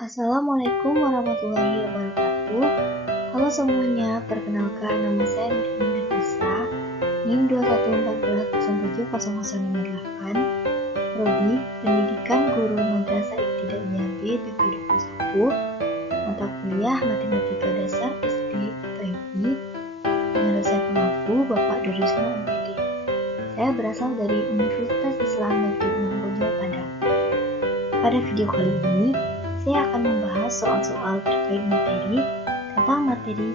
Assalamualaikum warahmatullahi wabarakatuh. Halo semuanya, perkenalkan nama saya Nurina Nafisa, NIM 2114070058, Prodi Pendidikan Guru Madrasah Ibtidaiyah B BP21, mata kuliah Matematika Dasar SD PMI, dengan dosen pengaku Bapak Durisno MPD. Saya berasal dari Universitas Islam Negeri Bojong Padang. Pada video kali ini, saya akan membahas soal-soal terkait materi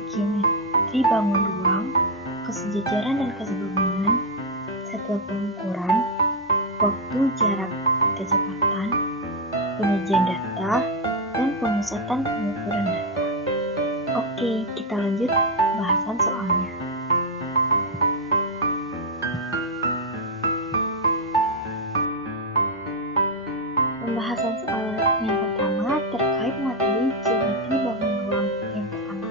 geometri bangun ruang, kesejajaran dan keseimbangan, satuan pengukuran, waktu, jarak, kecepatan, penyajian data, dan pemusatan pengukuran data. Oke, kita lanjut bahasan soalnya. Pembahasan soal yang pertama terkait materi geometri bangun ruang yang pertama.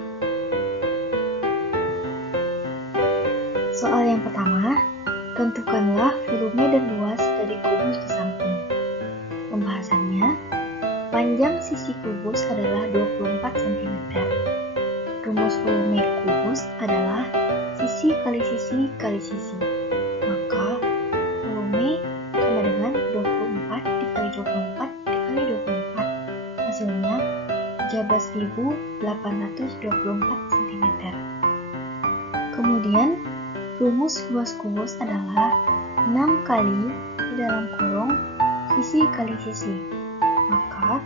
Soal yang pertama, tentukanlah volume dan luas dari kubus di samping. Pembahasannya, panjang sisi kubus adalah 24 cm. Rumus volume kubus adalah sisi kali sisi kali sisi. Maka, volume sama dengan 24 dikali 24 dikali 24. Hasilnya 13.824 cm. Kemudian, rumus luas kubus adalah 6 kali di dalam kurung sisi kali sisi. Maka,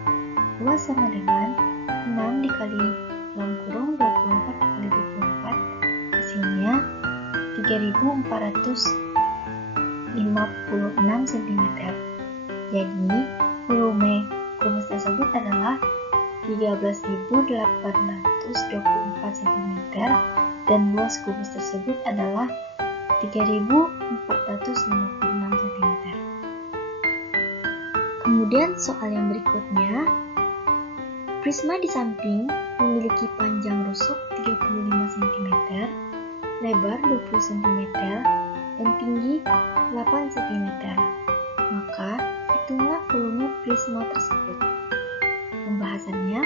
luas sama dengan 6 dikali dalam kurung 24 dikali 24. Hasilnya 3.456 cm. Jadi, volume kubus tersebut adalah 13.824 cm dan luas kubus tersebut adalah 3.456 cm. Kemudian soal yang berikutnya, prisma di samping memiliki panjang rusuk 35 cm, lebar 20 cm, dan tinggi 8 cm. Maka, hitunglah volume prisma tersebut. Pembahasannya,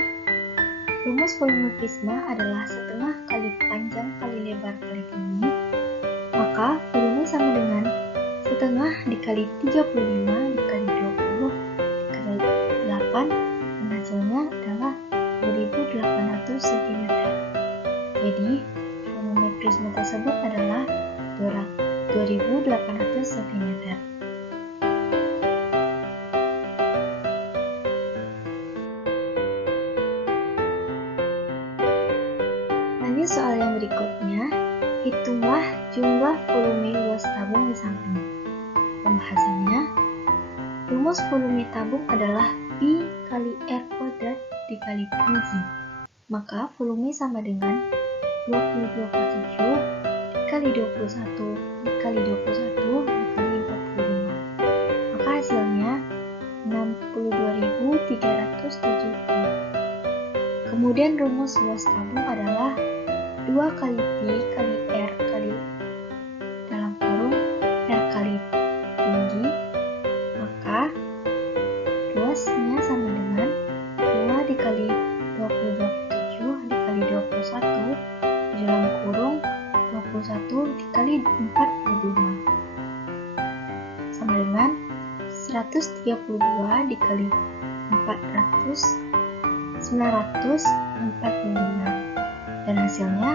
rumus volume prisma adalah setengah kali panjang kali lebar kali tinggi. Maka, volume sama dengan setengah dikali 35 dikali 20 dikali 8, dan hasilnya adalah 2.800 cm. Jadi, volume prisma tersebut adalah 2.800 cm. Lanjut soal yang berikutnya, hitunglah jumlah volume luas tabung di samping. Pembahasannya, rumus volume tabung adalah pi kali R kuadrat dikali tinggi. Maka volume sama dengan 22/7 dikali 21 dikali 21 dikali 45. Maka hasilnya 62.370. Kemudian rumus luas tabung adalah 2 kali pi kali R kali dalam kurung R kali tinggi. Maka luasnya sama dengan 2 dikali 22/7 dikali 21 di dalam kurung 21 dikali 45 sama dengan 132 dikali 400 945, dan hasilnya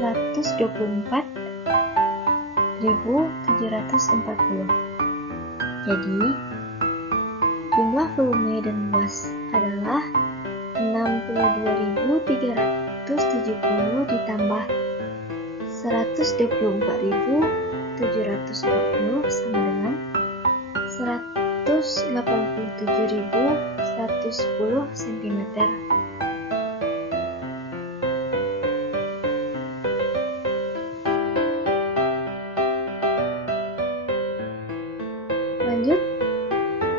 124.740. Jadi, jumlah volume dan luas adalah 62.370 ditambah 124.740 sama dengan 187.110 cm. Lanjut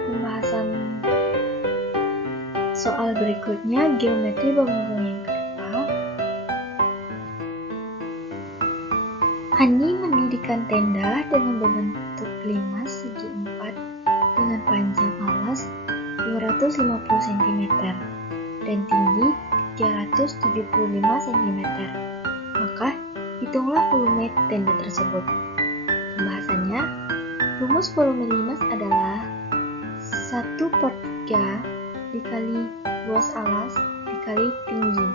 pembahasan soal berikutnya, geometri bangun ruang yang kedua. Hani mendirikan tenda dengan berbentuk 5 segi 4 dengan panjang alas 250 cm. dan tinggi 375 cm. Maka, hitunglah volume tenda tersebut. Pembahasannya, rumus volume limas adalah 1/3 dikali luas alas dikali tinggi.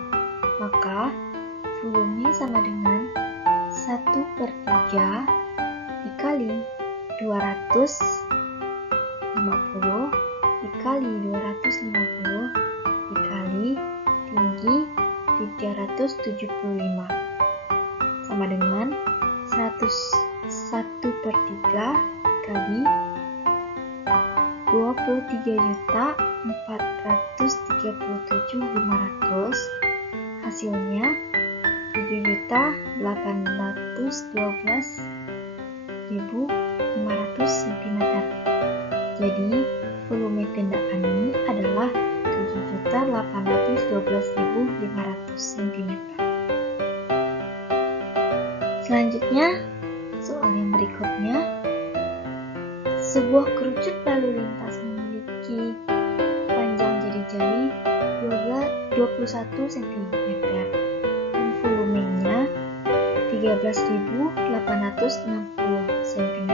Maka, volume sama dengan 1/3 dikali 250 dikali 250 dikali tinggi 375 sama dengan 101/3 dikali 23.437.500, hasilnya 7.812.500 cm. Jadi, volume tenda kami adalah 7.812.500 cm. Selanjutnya, soal yang berikutnya. Sebuah kerucut lalu lintas memiliki panjang jari-jari 21 cm dan volumenya 13.860 cm.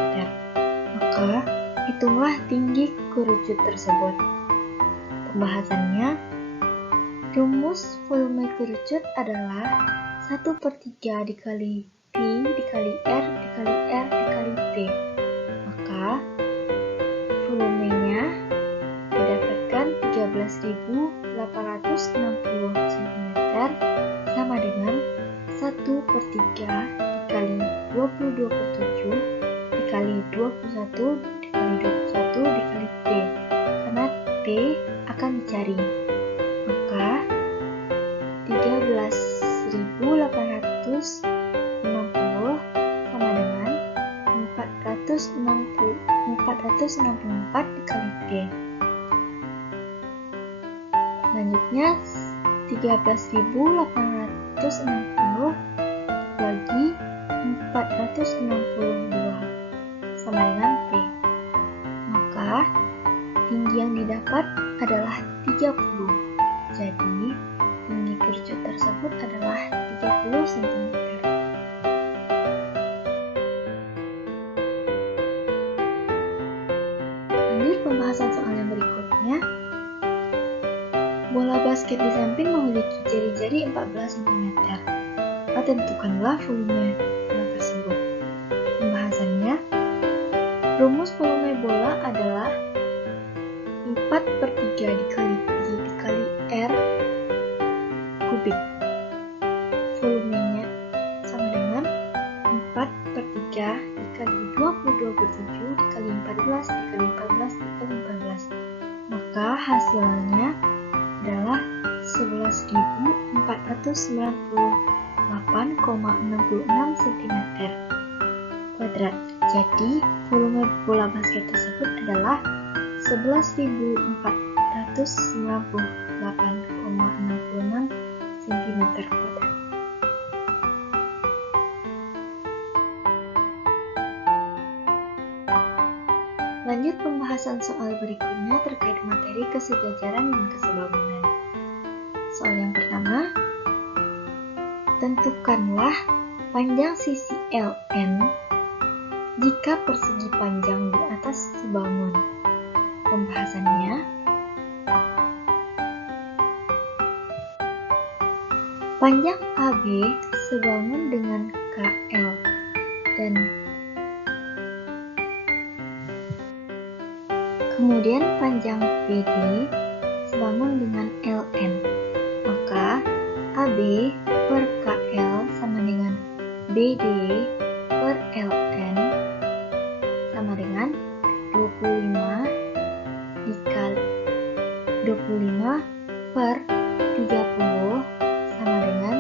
Maka, hitunglah tinggi kerucut tersebut. Pembahasannya, rumus volume kerucut adalah 1/3 dikali P dikali R dikali R dikali T. Maka, volumenya didapatkan 13.860 cm sama dengan 1/3 dikali 20/27 dikali 21 dikali 21 dikali T, karena T akan dicari. Maka 13.860 sama dengan 464 dikali T. Selanjutnya 13.860 bagi 462 sama dengan P. Maka tinggi yang didapat adalah 30. Jadi tinggi kerucut tersebut adalah 30 cm. Lanjut pembahasan soal yang berikutnya. Bola basket di samping memiliki jari-jari 14 cm. Maka tentukanlah volume bola tersebut. Pembahasannya, rumus volume bola adalah 4/3 dikali Pi dikali R kubik. Volumenya sama dengan 4/3 dikali 20/27 dikali 14 dikali 14 dikali 14. Maka hasilnya adalah 11.498,66 cm kuadrat. Jadi, volume bola basket tersebut adalah 11.498,66 cm kuadrat. Lanjut pembahasan soal berikutnya terkait materi kesejajaran dan kesebangunan. Soal yang pertama, tentukanlah panjang sisi LN jika persegi panjang di atas sebangun. Pembahasannya, panjang AB sebangun dengan KL dan kemudian panjang BD sebangun dengan LN. Maka AB per KL sama dengan BD per LN sama dengan 25 per 30 sama dengan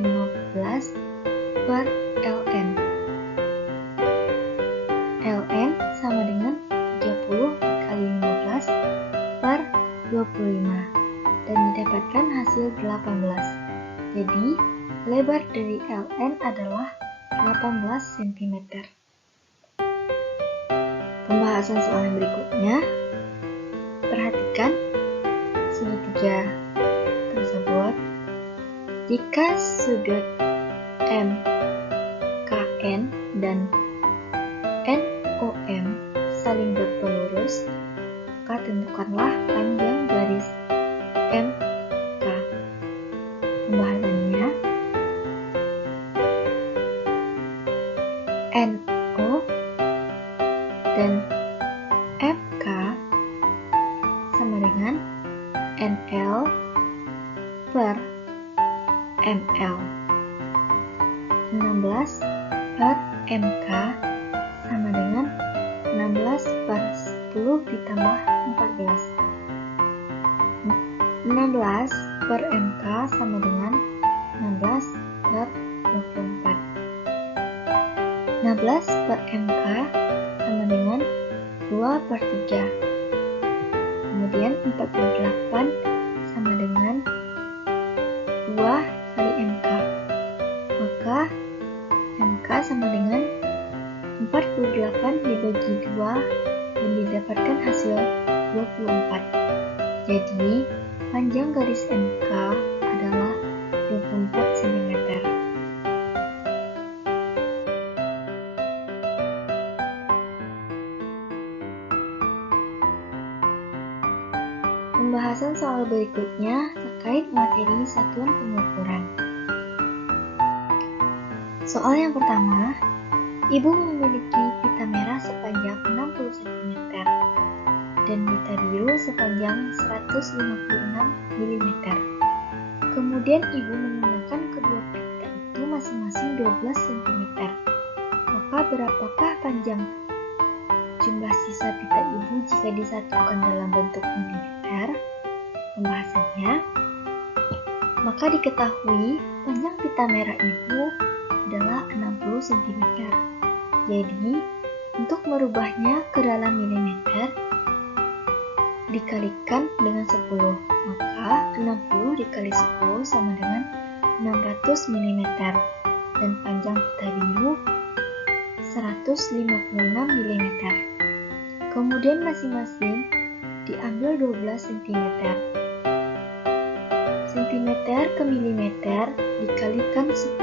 15 per LN. LN sama dengan 30 dikali 15 per 25 dan didapatkan hasil 18. Jadi, lebar dari LN adalah 18 cm. Pembahasan soal yang berikutnya. Perhatikan segitiga Jika sudut MKN dan NOM saling berpelurus, maka tentukanlah panjang garis MK. Pembahasannya, NO dan MK sama dengan NL per ML. 16 per MK sama dengan 16 per 10 ditambah 14. 16 per MK sama dengan 16 per 24. 16 per MK sama dengan 2 per 3. Kemudian 48 sama dengan 2 kali MK. Maka MK sama dengan 48 dibagi 2 dan didapatkan hasil 24. Jadi, panjang garis MK adalah 24 cm. Pembahasan soal berikutnya terkait materi satuan pengukuran. Soal yang pertama, ibu memiliki pita merah sepanjang 60 cm dan pita biru sepanjang 156 mm. Kemudian ibu menggunakan kedua pita itu masing-masing 12 cm. Maka berapakah panjang jumlah sisa pita ibu jika disatukan dalam bentuk milimeter? Pembahasannya, maka diketahui panjang pita merah ibu adalah 60 cm. Jadi, untuk merubahnya ke dalam milimeter, dikalikan dengan 10. Maka 60 dikali 10 sama dengan 600 mm. Dan panjang pita biru 156 mm. Kemudian masing-masing diambil 12 cm. Centimeter ke milimeter dikalikan 10.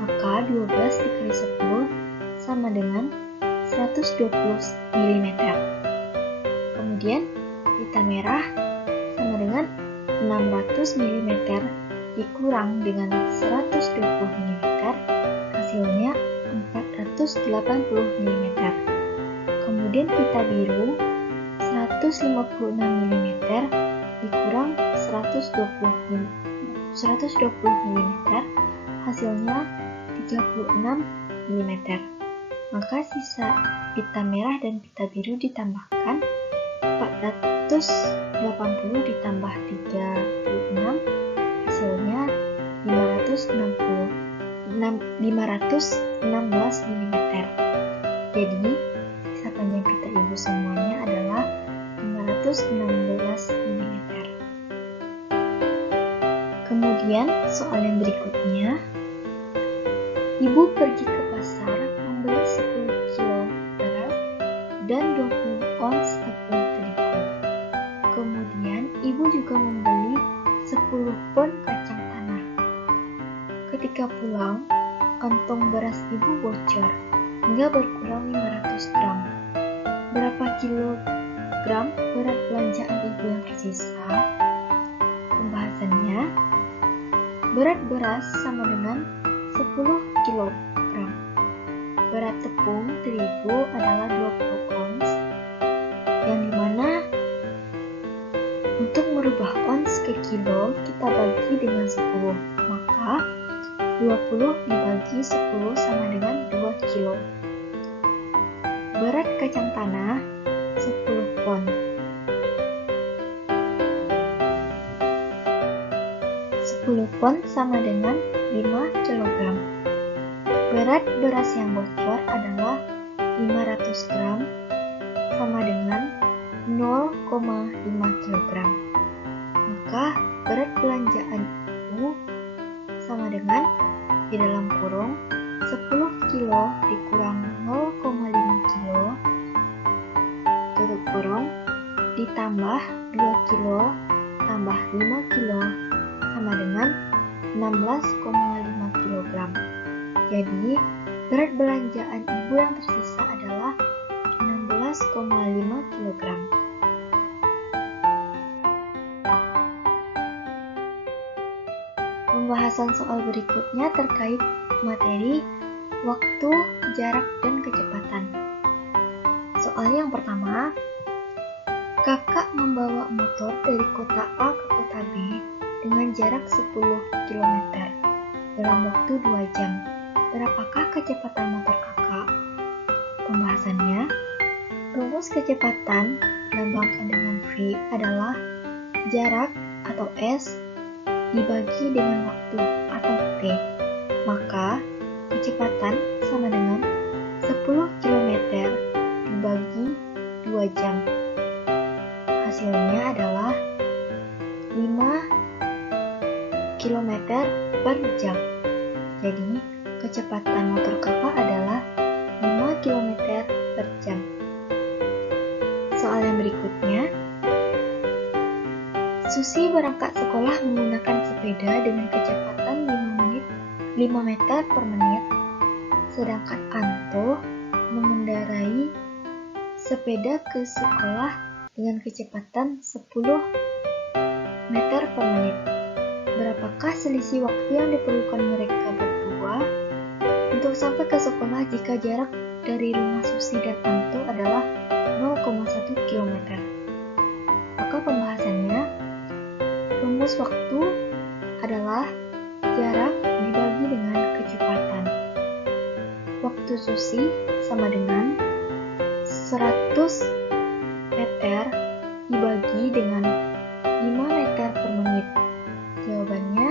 Maka 12 dikali 10 sama dengan 120 mm. Kemudian pita merah sama dengan 600 mm dikurang dengan 120 mm, hasilnya 480 mm. Kemudian pita biru 156 mm dikurang 120 mm, hasilnya 36 mm. Maka sisa pita merah dan pita biru ditambahkan, 480 ditambah 36 hasilnya 516 mm. Jadi sisa panjang pita ibu semuanya adalah 516 mm. Kemudian soal yang berikutnya, ibu pergi ke pasar membeli 10 kg beras dan 20 ons tepung terigu. Kemudian ibu juga membeli 10 pon kacang tanah. Ketika pulang, kantong beras ibu bocor hingga berkurang 500 gram. Berapa kilogram berat belanjaan ibu yang tersisa? Pembahasannya, berat beras sama dengan 10 kg. Berat tepung terigu adalah 20 ons, yang dimana untuk merubah ons ke kilo kita bagi dengan 10. Maka 20 dibagi 10 sama dengan 2 kilo. Berat kacang tanah 10 pon. 10 pon sama dengan 5 kg. Berat beras yang bocor adalah 500 gram sama dengan 0,5 kg. Maka berat belanjaan ibu sama dengan di dalam kurung 10 kilo dikurang 0,5 kilo tutup kurung ditambah 2 kilo tambah 5 kilo sama dengan 16,5 kg. Jadi, berat belanjaan ibu yang tersisa adalah 16,5 kg. Pembahasan soal berikutnya terkait materi waktu, jarak, dan kecepatan. Soal yang pertama, kakak membawa motor dari kota A ke kota B dengan jarak 10 km dalam waktu 2 jam. Berapakah kecepatan motor kakak? Pembahasannya, rumus kecepatan dilambangkan dengan V adalah jarak atau S dibagi dengan waktu atau T. Maka, kecepatan sama dengan 10 km dibagi 2 jam. Hasilnya adalah 5 km per jam. Jadi, kecepatan motor kakak adalah 5 km per jam. Soal yang berikutnya, Susi berangkat sekolah menggunakan sepeda dengan kecepatan 5 meter per menit, sedangkan Anto mengendarai sepeda ke sekolah dengan kecepatan 10 meter per menit. Berapakah selisih waktu yang diperlukan mereka berdua untuk sampai ke sekolah jika jarak dari rumah Susi dan Anto adalah 0,1 km? Maka pembahasannya, rumus waktu adalah jarak dibagi dengan kecepatan. Waktu Susi sama dengan 100 meter dibagi dengan 5 meter per menit. Jawabannya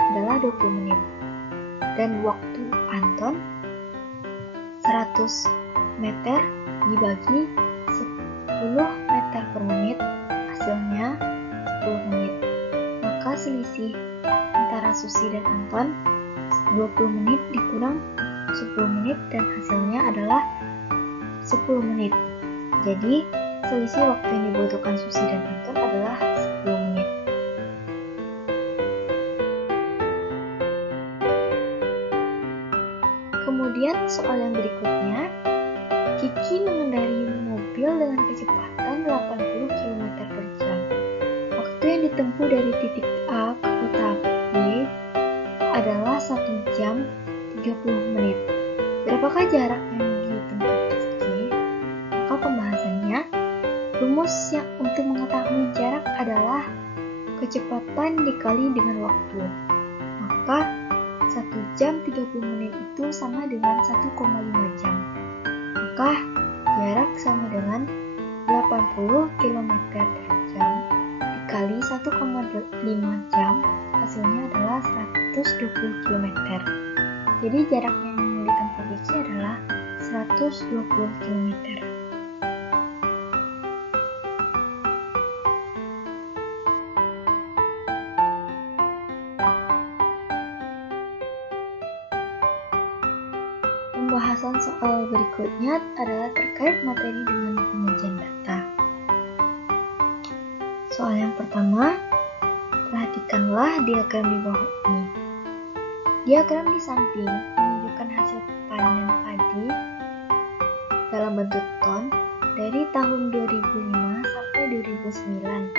adalah 20 menit. Dan waktu Anton 100 meter dibagi 10 meter per menit, hasilnya 10 menit. Maka selisih antara Susi dan Anton 20 menit dikurang 10 menit dan hasilnya adalah 10 menit. Jadi, selisih waktu yang dibutuhkan Susi dan Anton adalah 10 menit. Kemudian soal yang berikutnya, Kiki mengendarai mobil dengan kecepatan 80 km per jam. Waktu yang ditempuh dari titik A ke kota B adalah 1 jam 30 menit. Berapakah jarak yang ditempuh Kiki? Maka pembahasannya, rumus yang untuk mengetahui jarak adalah kecepatan dikali dengan waktu. Maka 1 jam 30 menit itu sama dengan 1,5 jam. Maka jarak sama dengan 80 km per jam dikali 1,5 jam, hasilnya adalah 120 km. Jadi jarak yang ditempuh Kiki adalah 120 km. Pembahasan soal berikutnya adalah terkait materi dengan penyajian data. Soal yang pertama, perhatikanlah diagram di bawah ini. Diagram di samping menunjukkan hasil panen padi dalam bentuk ton dari tahun 2005 sampai 2009.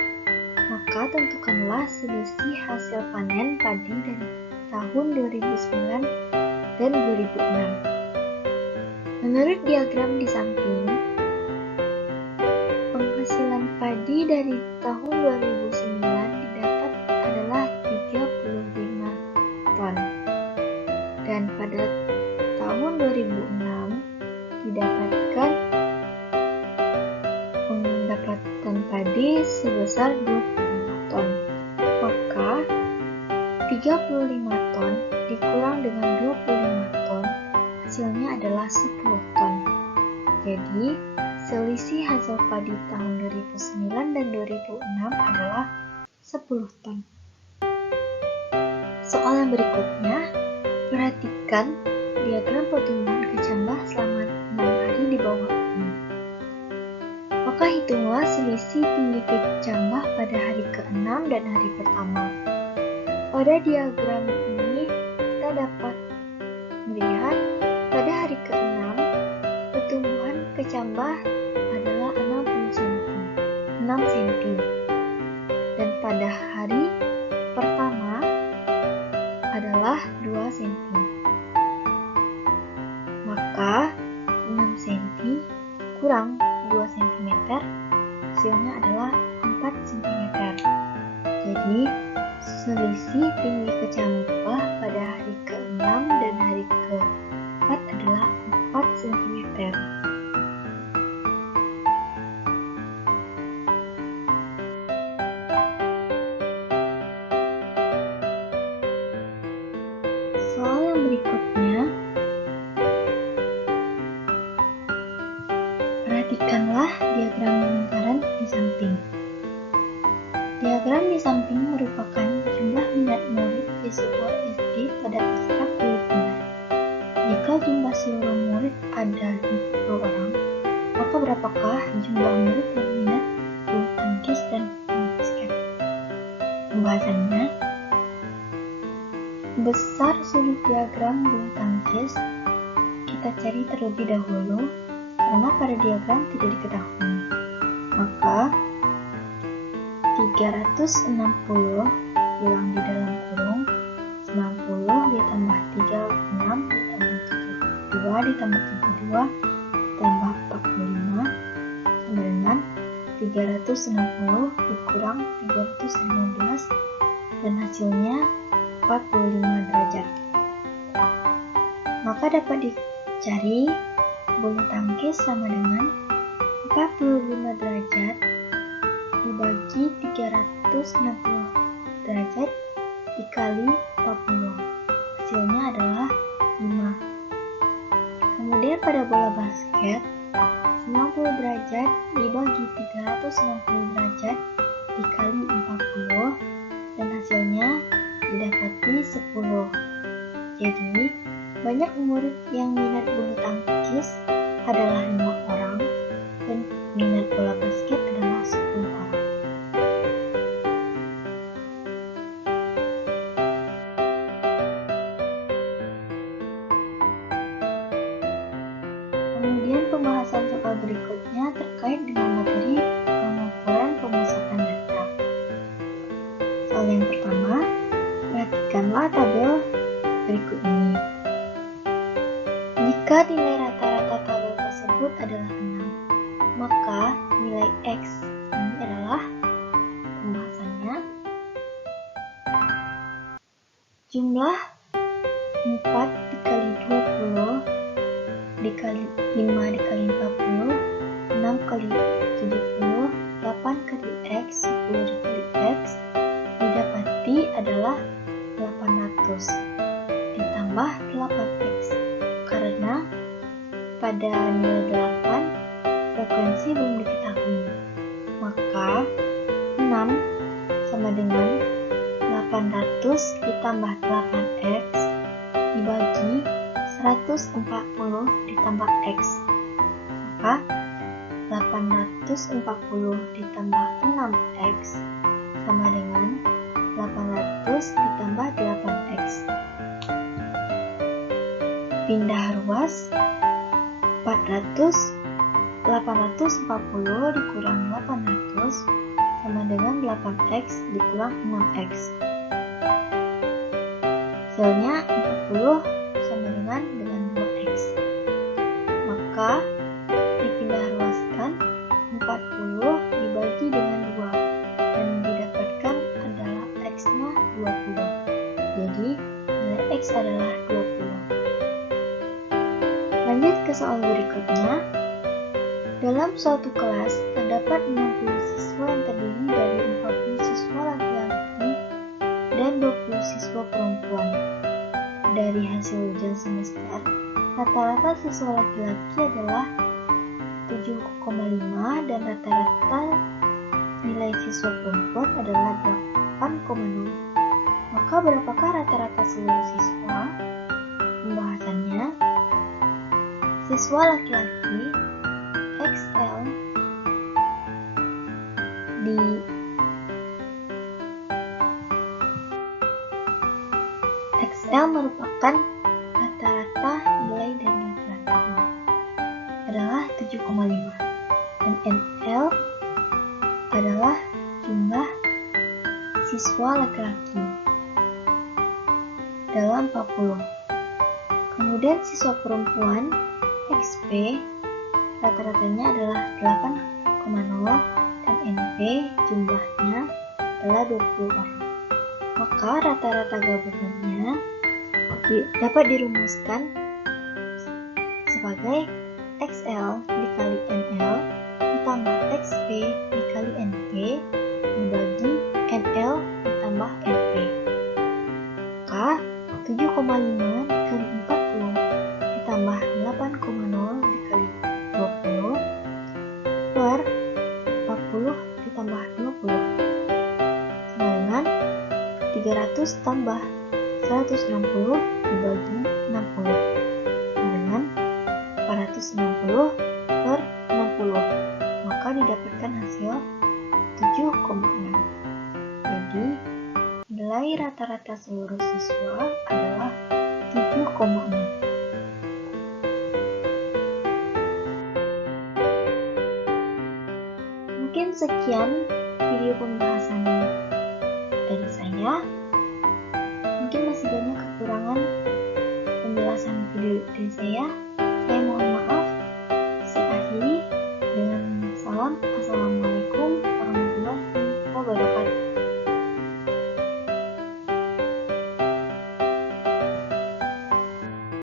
Maka tentukanlah selisih hasil panen padi dari tahun 2009 dan 2006. Menurut diagram di samping, penghasilan padi dari tahun 2009 didapat adalah 35 ton. Dan pada tahun 2006 didapatkan pendapatan padi sebesar 25 ton. Maka 35 ton dikurang dengan 25 ton, hasilnya adalah 10 ton. Jadi, selisih hasil padi tahun 2009 dan 2006 adalah 10 ton. Soal yang berikutnya, perhatikan diagram pertumbuhan kecambah selama 6 hari di bawah ini. Maka hitunglah selisih tinggi kecambah pada hari ke-6 dan hari pertama. Pada diagram ini kita dapat melihat pada hari ke-6 pertumbuhan kecambah adalah 6 cm. Dan pada hari pertama adalah 2 cm. Maka 6 cm kurang 2 cm hasilnya adalah 4 cm. Jadi selisih tinggi kecambah pada hari ke-6 dan hari ke-4 adalah 4 cm. Soal yang berikutnya, perhatikanlah diagram lingkaran di samping. Diagram di samping merupakan jumlah minat murid di sebuah SD pada ekstrak bulu tangkis. Jika jumlah seluruh murid ada 50 orang, maka berapakah jumlah murid yang minat bulu tangkis dan bola basket? Pembahasannya, besar sudut diagram bulu tangkis kita cari terlebih dahulu karena pada diagram tidak diketahui. Maka 360 bilang di dalam kurung 90 ditambah 36 ditambah 72 ditambah 72 ditambah 45 sama dengan 360 dikurang 315 dan hasilnya 45 derajat. Maka dapat dicari bulu tangkis sama dengan 45 derajat dibagi 360 derajat dikali 40. Hasilnya adalah 5. Kemudian pada bola basket, 90 derajat dibagi 360 derajat dikali 40 dan hasilnya didapati 10. Jadi, banyak murid yang minat bulu tangkis adalah 5 orang dan minat bola basket adalah 10 orang. Kemudian pembahasan soal berikutnya terkait dengan materi pengukuran pemusatan data. Soal yang pertama, perhatikanlah tabel berikut ini. Jika nilai rata-rata tabel tersebut adalah 6, maka nilai X ini adalah pembahasannya jumlah 4 dikali 20 dikali 5 dikali 40 6 kali 70 8 kali X 10 dikali X didapati adalah 800 ditambah 8X karena pada nilai 8 frekuensi belum diketahui, maka 6 sama dengan 800 ditambah 8X dibagi 140 ditambah X, maka 840 ditambah 6X sama dengan 800 ditambah 8X. Pindah ruas, 840 dikurang 800 sama dengan 8X dikurang 6X. Hasilnya 40 sama dengan 2X. Maka dipindah ruaskan 40 dibagi dengan 2 dan didapatkan adalah X-nya 20. Jadi nilai X adalah 20. Lanjut ke soal berikutnya. Dalam suatu kelas terdapat 60 siswa yang terdiri dari 40 siswa laki-laki dan 20 siswa perempuan. Dari hasil ujian semester, rata-rata siswa laki-laki adalah 7,5 dan rata-rata nilai siswa perempuan adalah 8,0. Maka berapakah rata-rata seluruh siswa? Pembahasannya, siswa laki-laki XL XL merupakan rata-rata nilai dari laki-laki adalah 7,5 dan NL adalah jumlah siswa laki-laki dalam 40. Kemudian siswa perempuan XP rata-ratanya adalah 8,0 dan NP jumlahnya adalah 20 orang. Maka rata-rata gabungannya dapat dirumuskan sebagai XL dikali NL ditambah XP dikali NP dibagi NL ditambah NP. Maka 7,5 dikali 40 ditambah 8,0 dikali 20 per 40 ditambah 20 sama dengan 300 tambah 160 dibagi 60 sama dengan 460 per 60, maka didapatkan hasil 7,6. Jadi nilai rata-rata seluruh siswa adalah 7,6. Mungkin sekian video pembahasan dari saya. Mungkin masih banyak kekurangan penjelasan video dari saya.